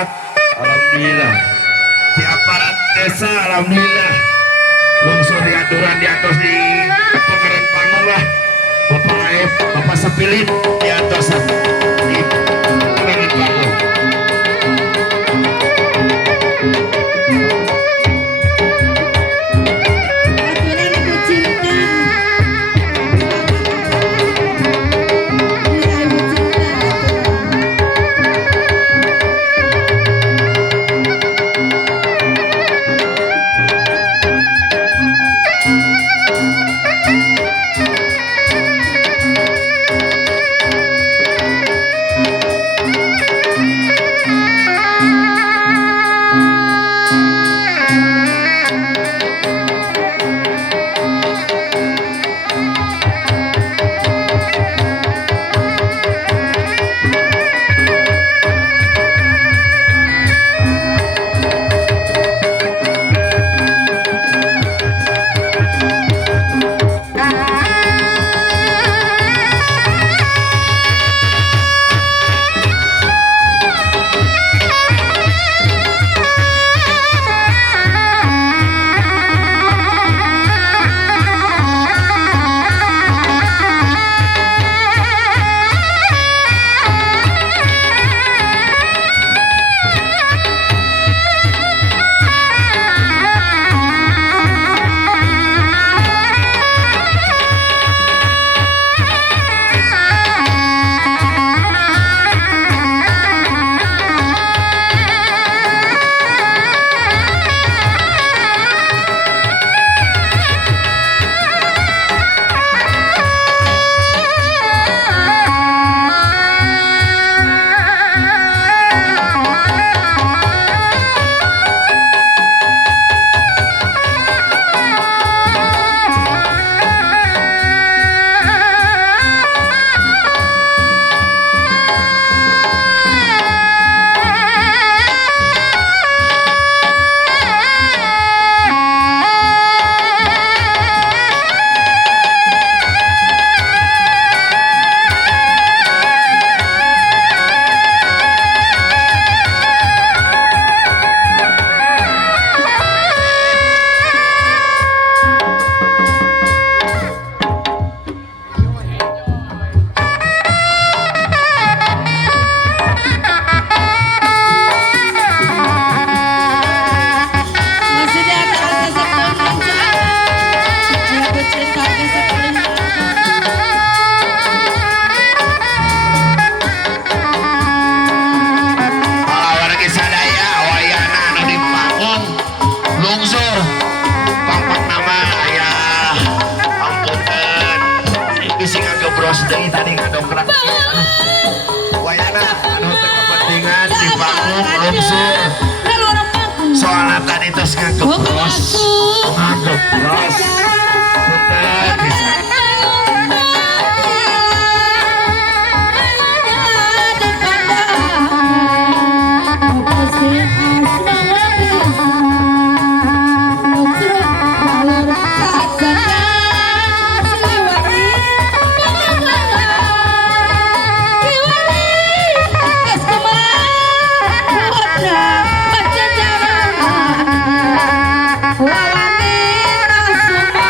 aparat, alhamdulillah. Si aparat desa, alhamdulillah. Lungsur di aturan di atas di pengeren panggung lah. Bapak Sepilin di atas di pengeren panggung. Tadi ngadongkrak wayana anu teu kepentingan di panggung lungsur soalnya tadi terus ngagepros punten bisa Wawanir asuma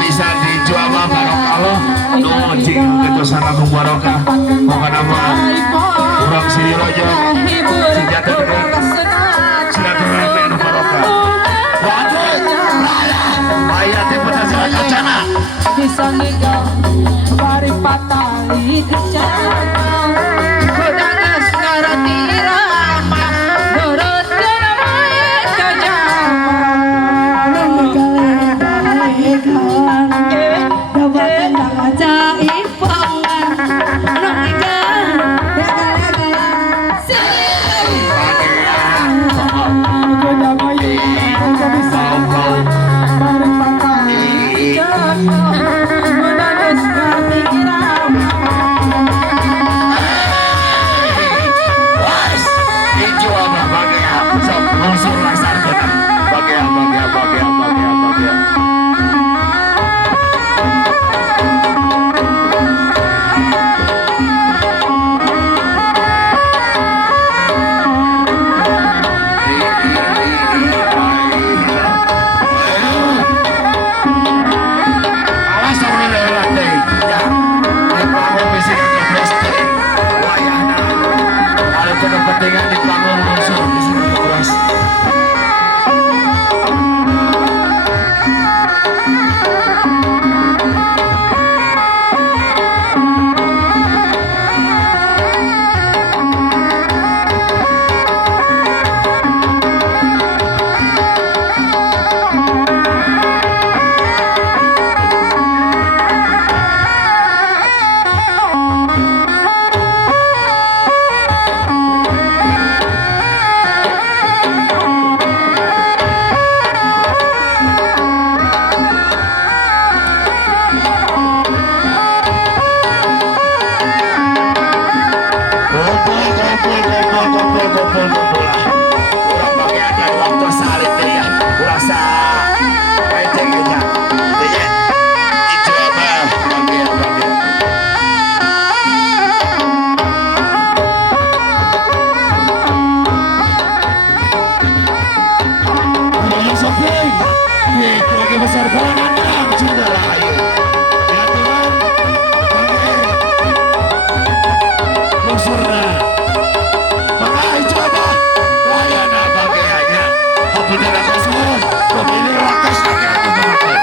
bisa dijual mah barokah lo no cing itu sana barokah bukan apa kurang sini rojo si jatuh silaturahmi barokah ayat yang benar sana bisa ngigal bari patali kecana kudangas ngaratira nurut kenamaya kajama nunggalek-galek dapat ajaib pangan nunggalek-galek kepentingan di panggung unsur di sini keras. Besar kalangan yang cinta rahayu ya Tuhan lungsurna maka coba layana bagainya apabila kosong pemilih rakas akan dimakan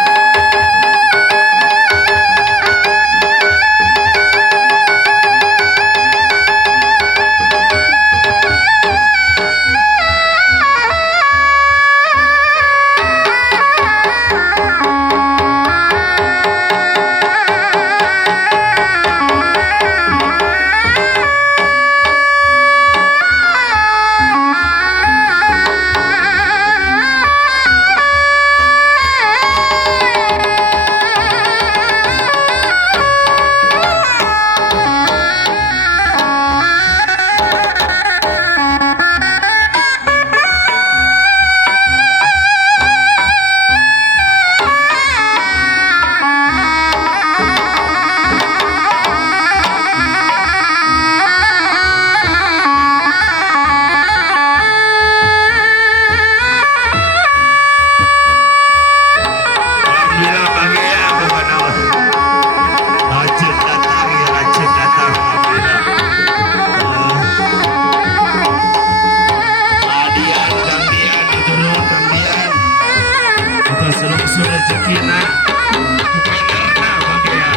rezekina benerna bagaya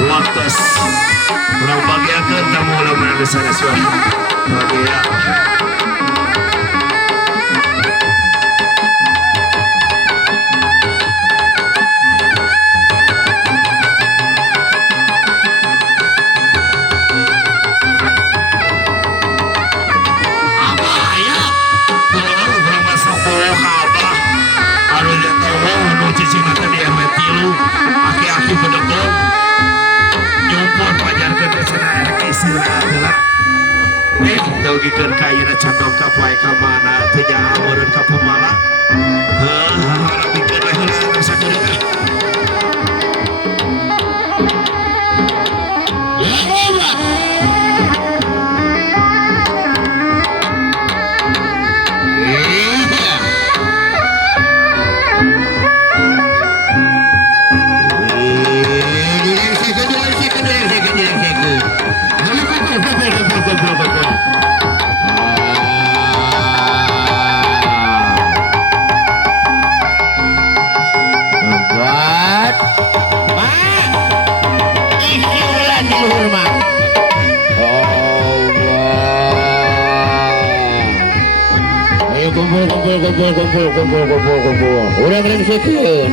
waktu orang bagaya ketemu lamun ada sana suara bagaya aki-aki bedegong nyumpun pajarkan kesana anak istirahat tau gikeun ka ayeuna cadong ka poe ka mana teu nyaha meureun ka Pemalang kumpul. Urang rengsekeun.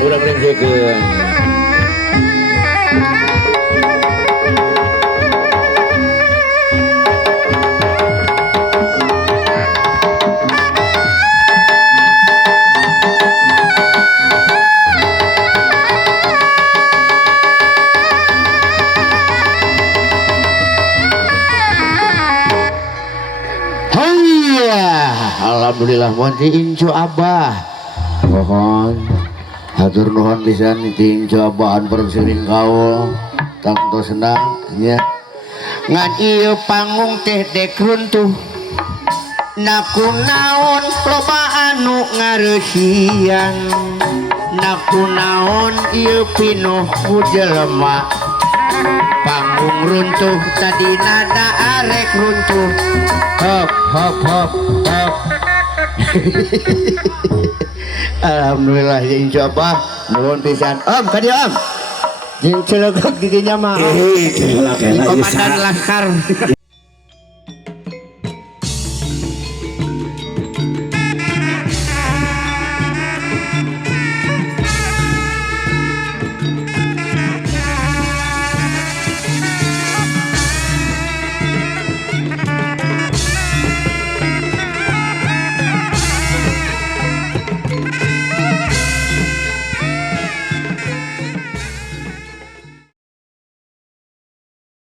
Alhamdulillah mohon diinco abah mohon hatur nuhun pisan diinco abahan persiring kaul tangto senang nya ngan ieu panggung teh dek runtuh naku naon loba anu ngareusian naku naon ieu pinuh ku jelema panggung runtuh tadi nada arek runtuh hop alhamdulillah jeung coba nuhun pisan om ka dieu om jeung celegok di dinya mah komandan laskar